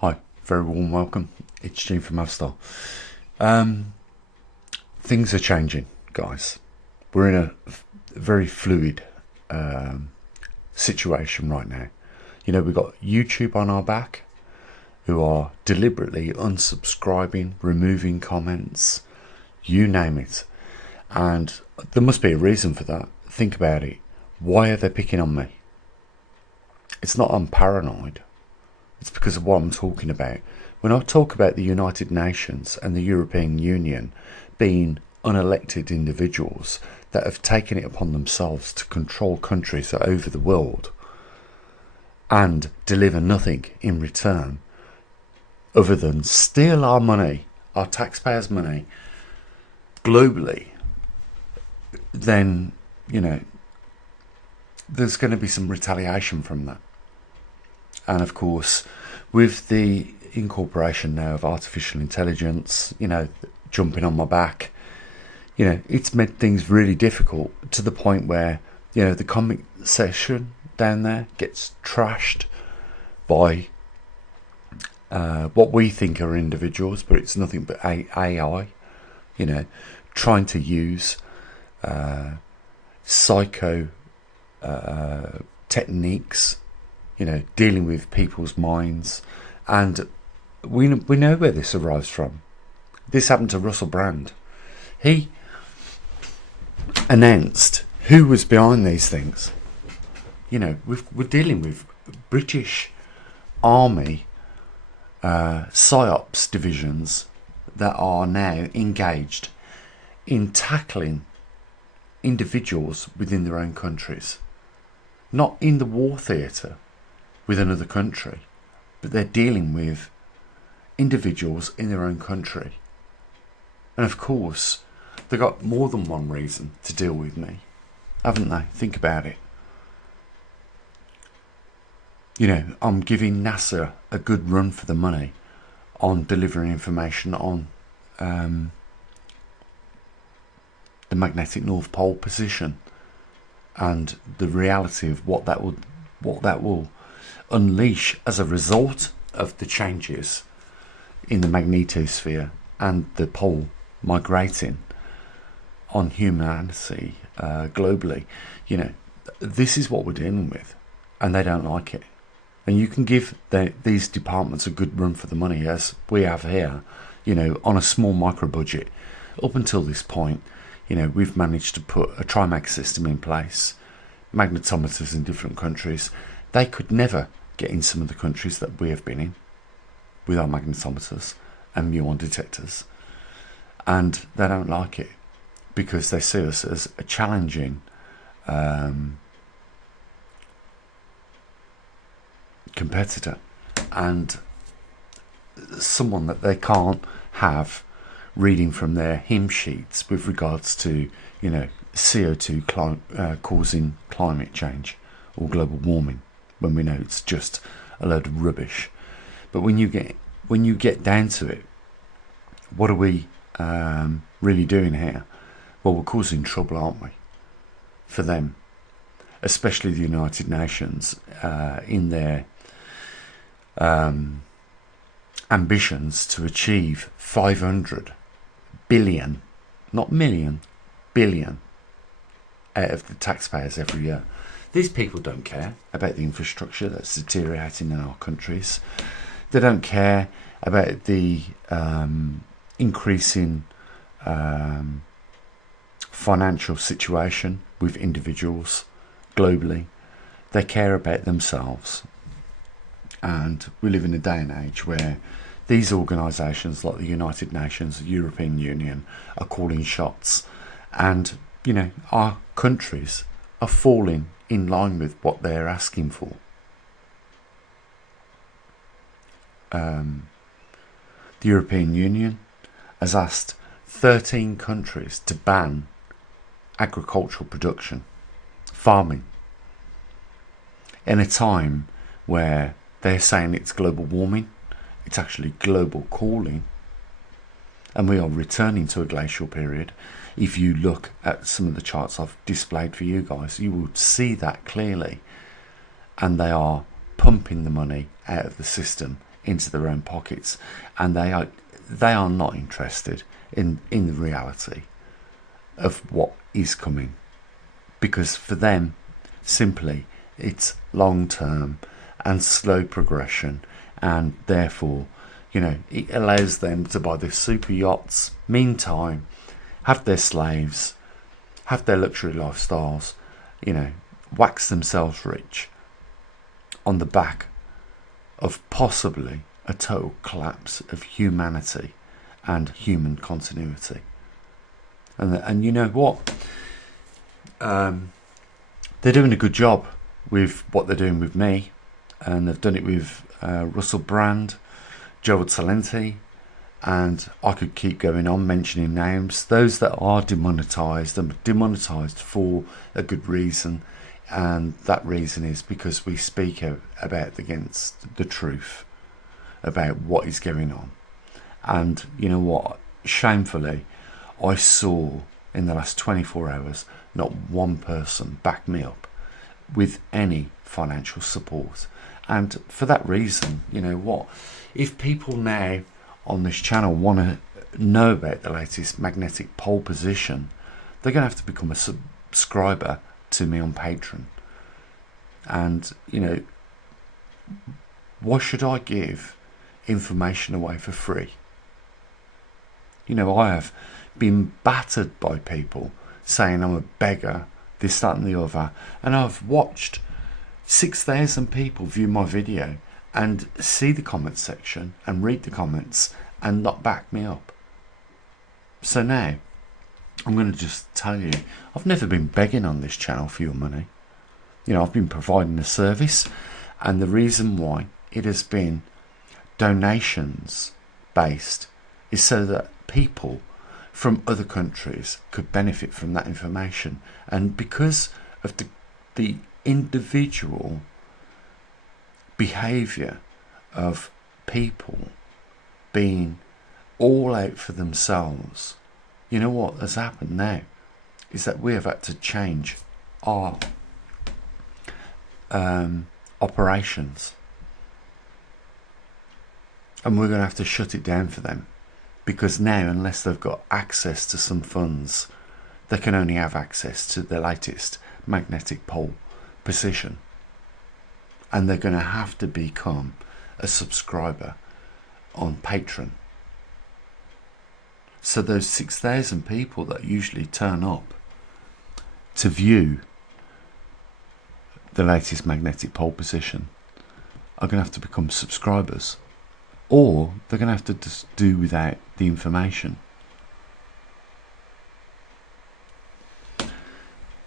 Hi, very warm welcome. It's Gene from maverickstar. Things are changing, guys. We're in a very fluid situation right now. You know, we've got YouTube on our back, who are deliberately unsubscribing, removing comments, you name it. And there must be a reason for that. Think about it. Why are they picking on me? It's not I'm paranoid. It's because of what I'm talking about. When I talk about the United Nations and the European Union being unelected individuals that have taken it upon themselves to control countries over the world and deliver nothing in return other than steal our money, our taxpayers' money, globally, then, you know, there's going to be some retaliation from that. And of course, with the incorporation now of artificial intelligence, you know, jumping on my back, you know, it's made things really difficult to the point where, you know, the comment section down there gets trashed by what we think are individuals, but it's nothing but AI, you know, trying to use psycho techniques, you know, dealing with people's minds. And we know where this arrives from. This happened to Russell Brand. He announced who was behind these things. You know, we're dealing with British Army PSYOPs divisions that are now engaged in tackling individuals within their own countries. Not in the war theatre with another country, but they're dealing with individuals in their own country. And of course, they've got more than one reason to deal with me, haven't they? Think about it. You know, I'm giving NASA a good run for the money on delivering information on the magnetic North Pole position and the reality of what that will unleash as a result of the changes in the magnetosphere and the pole migrating on humanity globally. You know, this is what we're dealing with, and they don't like it. And you can give these departments a good run for the money, as we have here, you know, on a small micro budget. Up until this point, you know, we've managed to put a Trimag system in place, magnetometers in different countries. They could never get in some of the countries that we have been in with our magnetometers and muon detectors. And they don't like it because they see us as a challenging competitor and someone that they can't have reading from their hymn sheets with regards to, you know, CO2 causing climate change or global warming, when we know it's just a load of rubbish. But when you get down to it, what are we really doing here? Well, we're causing trouble, aren't we, for them, especially the United Nations in their ambitions to achieve 500 billion, not million, billion, out of the taxpayers every year. These people don't care about the infrastructure that's deteriorating in our countries. They don't care about the increasing financial situation with individuals globally. They care about themselves. And we live in a day and age where these organisations like the United Nations, the European Union, are calling shots. And, you know, our countries are falling in line with what they're asking for. The European Union has asked 13 countries to ban agricultural production, farming, in a time where they're saying it's global warming. It's actually global cooling, and we are returning to a glacial period. If you look at some of the charts I've displayed for you guys, you will see that clearly. And they are pumping the money out of the system into their own pockets, and they are not interested in the reality of what is coming, because for them simply it's long term and slow progression, and therefore it allows them to buy their super yachts, meantime have their slaves, have their luxury lifestyles, wax themselves rich on the back of possibly a total collapse of humanity and human continuity. And you know what? They're doing a good job with what they're doing with me, and they've done it with Russell Brand, Joel Talenti, and I could keep going on mentioning names. Those that are demonetised and demonetised for a good reason, and that reason is because we speak about against the truth about what is going on. And you know what? Shamefully, I saw in the last 24 hours not one person back me up with any financial support. And for that reason, you know what? If people now on this channel want to know about the latest magnetic pole position, they're going to have to become a subscriber to me on Patreon. And why should I give information away for free? I have been battered by people saying I'm a beggar, this, that and the other, and I've watched 6,000 people view my video and see the comment section and read the comments and not back me up. So now I'm going to just tell you, I've never been begging on this channel for your money. I've been providing a service, and the reason why it has been donations based is so that people from other countries could benefit from that information. And because of the individual behaviour of people being all out for themselves, you know what has happened now is that we have had to change our operations, and we're going to have to shut it down for them, because now, unless they've got access to some funds, they can only have access to the latest magnetic pole position, and they're going to have to become a subscriber on Patreon. So those 6,000 people that usually turn up to view the latest magnetic pole position are going to have to become subscribers, or they're going to have to just do without the information.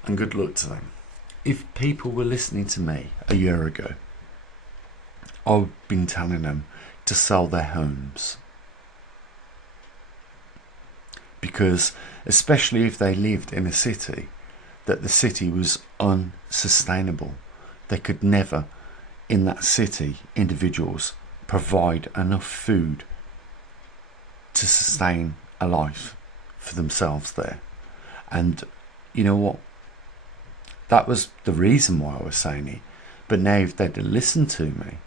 And good luck to them. If people were listening to me a year ago, I've been telling them to sell their homes, because especially if they lived in a city that the city was unsustainable, they could never in that city, individuals, provide enough food to sustain a life for themselves there. And you know what, that was the reason why I was saying it. But now if they'd listened to me,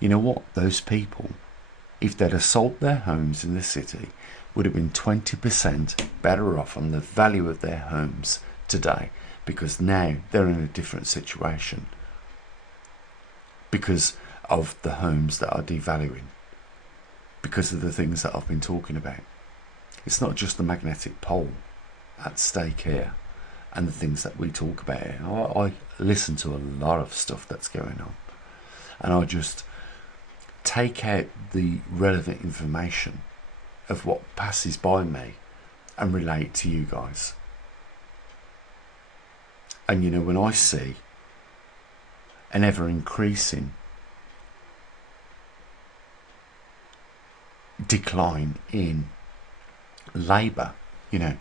you know what, those people, if they'd have sold their homes in the city, would have been 20% better off on the value of their homes today, because now they're in a different situation because of the homes that are devaluing, because of the things that I've been talking about. It's not just the magnetic pole at stake here and the things that we talk about here. I listen to a lot of stuff that's going on, and I just take out the relevant information of what passes by me and relate to you guys. And you know, when I see an ever increasing decline in labour, you know,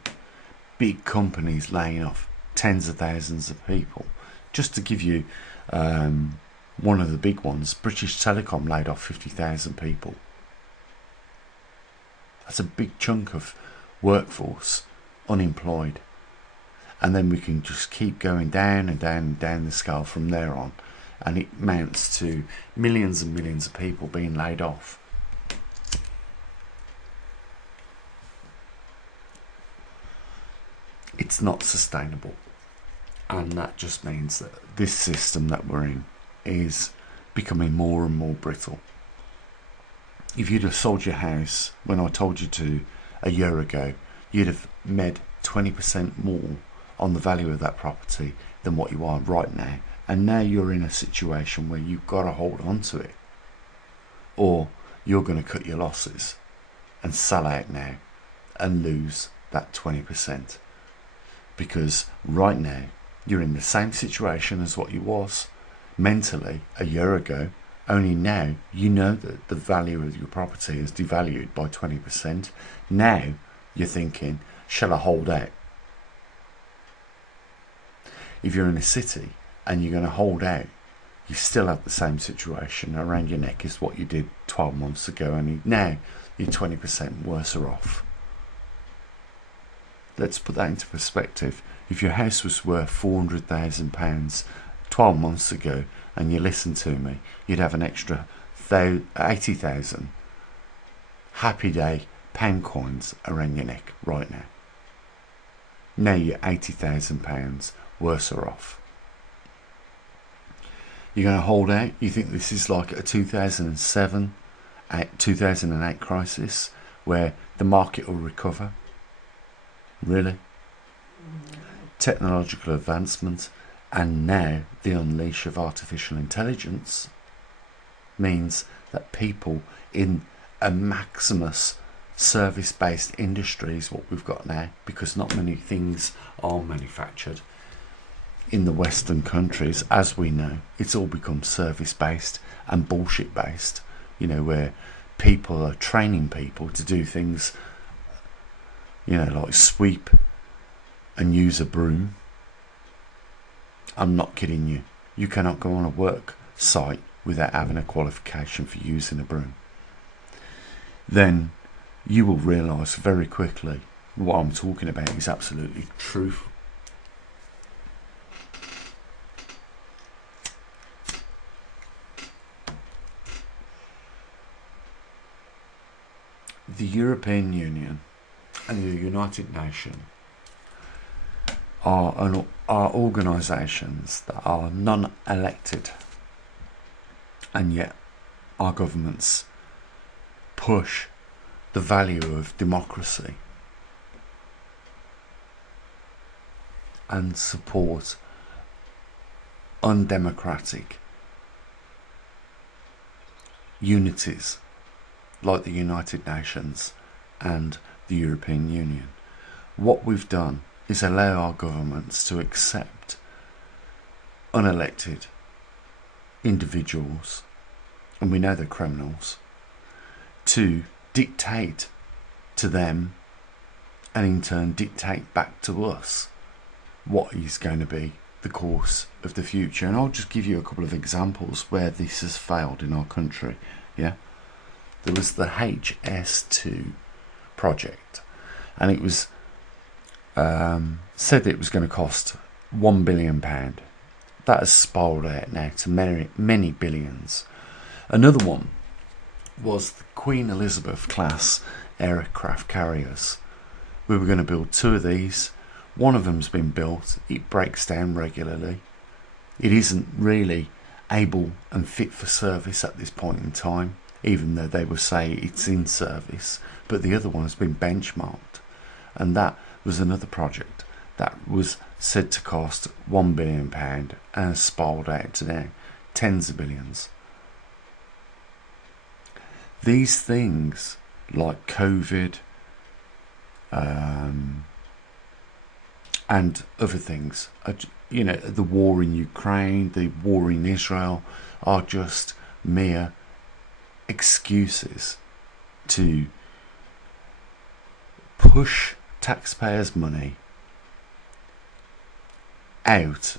big companies laying off tens of thousands of people. Just to give you one of the big ones, British Telecom laid off 50,000 people. That's a big chunk of workforce unemployed. And then we can just keep going down and down and down the scale from there on. and it amounts to millions and millions of people being laid off. It's not sustainable, and that just means that this system that we're in is becoming more and more brittle. If you'd have sold your house when I told you to a year ago, you'd have made 20% more on the value of that property than what you are right now. And now you're in a situation where you've got to hold on to it, or you're going to cut your losses and sell out now and lose that 20%. Because right now you're in the same situation as what you was mentally a year ago, only now you know that the value of your property is devalued by 20%. Now you're thinking, shall I hold out? If you're in a city and you're going to hold out, you still have the same situation around your neck as what you did 12 months ago, and now you're 20% worse off. Let's put that into perspective. If your house was worth £400,000 12 months ago and you listened to me, you'd have an extra 80,000 happy day pound coins around your neck right now. Now you're £80,000 worse off. You're going to hold out? You think this is like a 2008 crisis where the market will recover? Really? Technological advancement and now the unleash of artificial intelligence means that people in a maximus service-based industry is what we've got now, because not many things are manufactured in the Western countries. As we know, it's all become service-based and bullshit-based, where people are training people to do things like sweep and use a broom. I'm not kidding you. You cannot go on a work site without having a qualification for using a broom. Then you will realise very quickly what I'm talking about is absolutely true. The European Union and the United Nations are organisations that are non-elected, and yet our governments push the value of democracy and support undemocratic unities like the United Nations and the European Union. What we've done is allow our governments to accept unelected individuals, and we know they're criminals, to dictate to them and in turn dictate back to us what is going to be the course of the future. And I'll just give you a couple of examples where this has failed in our country. There was the HS2 project, and it was said it was going to cost £1 billion. That has spiraled out now to many billions. Another one was the Queen Elizabeth class aircraft carriers. We were going to build 2 of these. One of them's been built. It breaks down regularly. It isn't really able and fit for service at this point in time, even though they will say it's in service. But the other one has been benchmarked, and that was another project that was said to cost £1 billion and has spiraled out to now tens of billions. These things like COVID and other things, the war in Ukraine, the war in Israel, are just mere excuses to push taxpayers' money out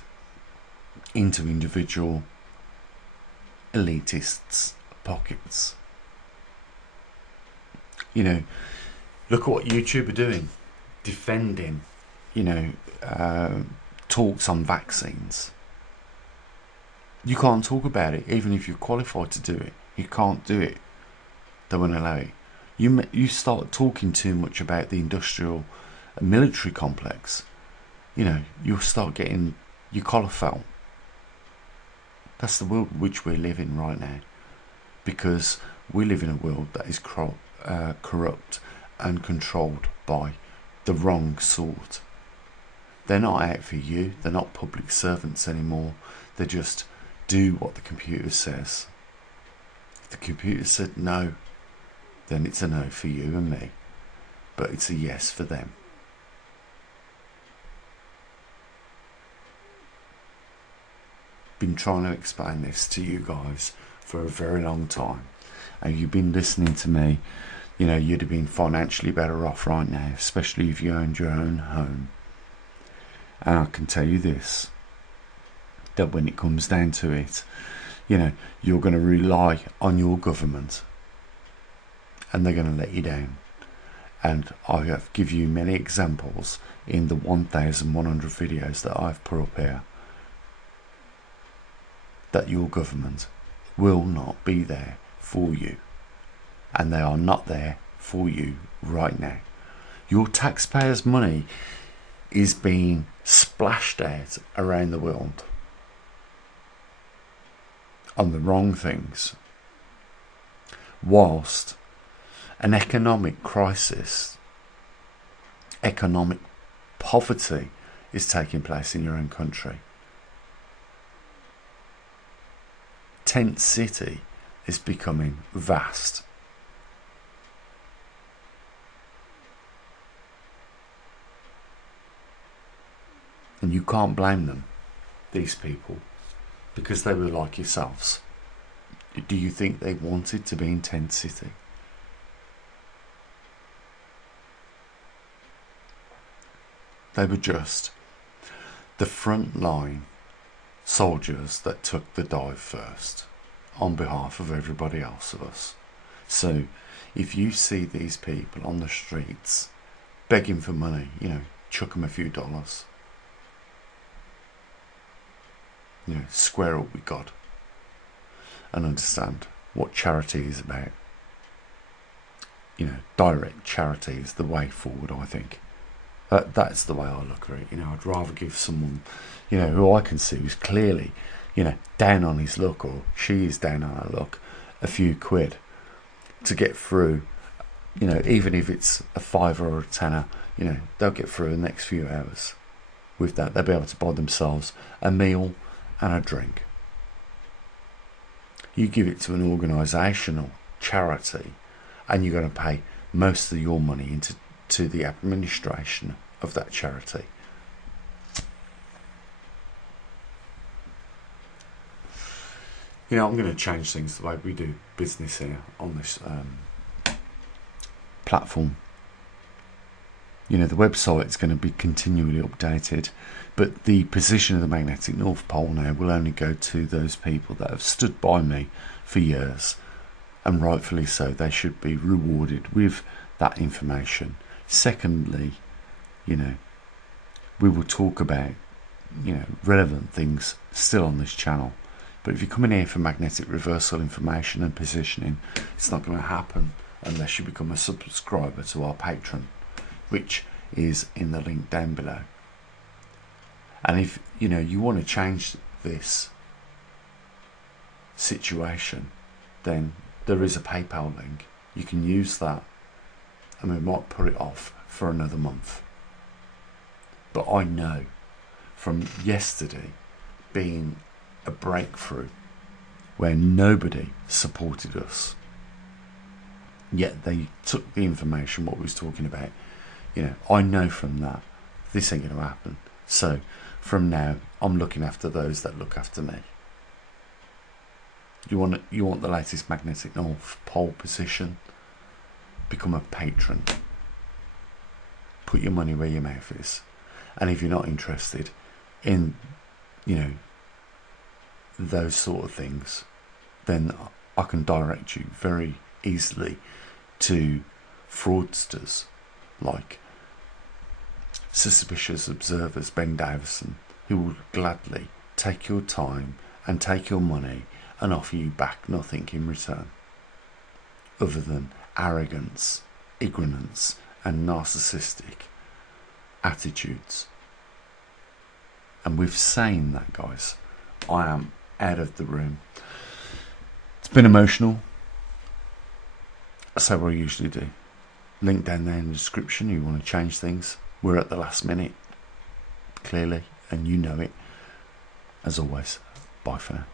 into individual elitists' pockets. Look at what YouTube are doing, defending, talks on vaccines. You can't talk about it, even if you're qualified to do it. You can't do it. They won't allow it. You start talking too much about the industrial and military complex, you'll start getting your collar felt. That's the world which we live in right now, because we live in a world that is corrupt and controlled by the wrong sort. They're not out for you. They're not public servants anymore. They just do what the computer says. If the computer said no, then it's a no for you and me, but it's a yes for them. Been trying to explain this to you guys for a very long time, and you've been listening to me. You'd have been financially better off right now, especially if you owned your own home. And I can tell you this, that when it comes down to it, you're going to rely on your government, and they're going to let you down. And I have given you many examples in the 1,100 videos that I've put up here, that your government will not be there for you, and they are not there for you right now. Your taxpayers' money is being splashed out around the world on the wrong things, whilst an economic crisis, economic poverty is taking place in your own country. Tent city is becoming vast. And you can't blame them, these people, because they were like yourselves. Do you think they wanted to be in Tent City? They were just the front line soldiers that took the dive first on behalf of everybody else of us. So if you see these people on the streets begging for money, chuck them a few dollars. Square up with God and understand what charity is about. Direct charity is the way forward, I think. That's the way I look at it. I'd rather give someone, who I can see is clearly, down on his luck, or she is down on her luck, a few quid to get through, even if it's a £5 or a £10, they'll get through the next few hours. With that, they'll be able to buy themselves a meal and a drink. You give it to an organisational charity, and you're going to pay most of your money into the administration of that charity. I'm going to change things the way we do business here on this platform. The website is going to be continually updated, but the position of the magnetic North Pole now will only go to those people that have stood by me for years, and rightfully so. They should be rewarded with that information. Secondly, we will talk about, relevant things still on this channel. But if you come in here for magnetic reversal information and positioning, it's not going to happen unless you become a subscriber to our Patreon, which is in the link down below. And if you want to change this situation, then there is a PayPal link. You can use that, and we might put it off for another month. But I know from yesterday being a breakthrough where nobody supported us, yet they took the information, what we was talking about, I know from that this ain't going to happen. So from now, I'm looking after those that look after me. You want the latest magnetic North Pole position? Become a patron. Put your money where your mouth is. And if you're not interested in, those sort of things, then I can direct you very easily to fraudsters like Suspicious Observers Ben Davison, who will gladly take your time and take your money and offer you back nothing in return other than arrogance, ignorance, and narcissistic attitudes. And with saying that, guys, I am out of the room. It's been emotional. I say what I usually do. Link down there in the description. You want to change things. We're at the last minute, clearly, and you know it. As always, bye for now.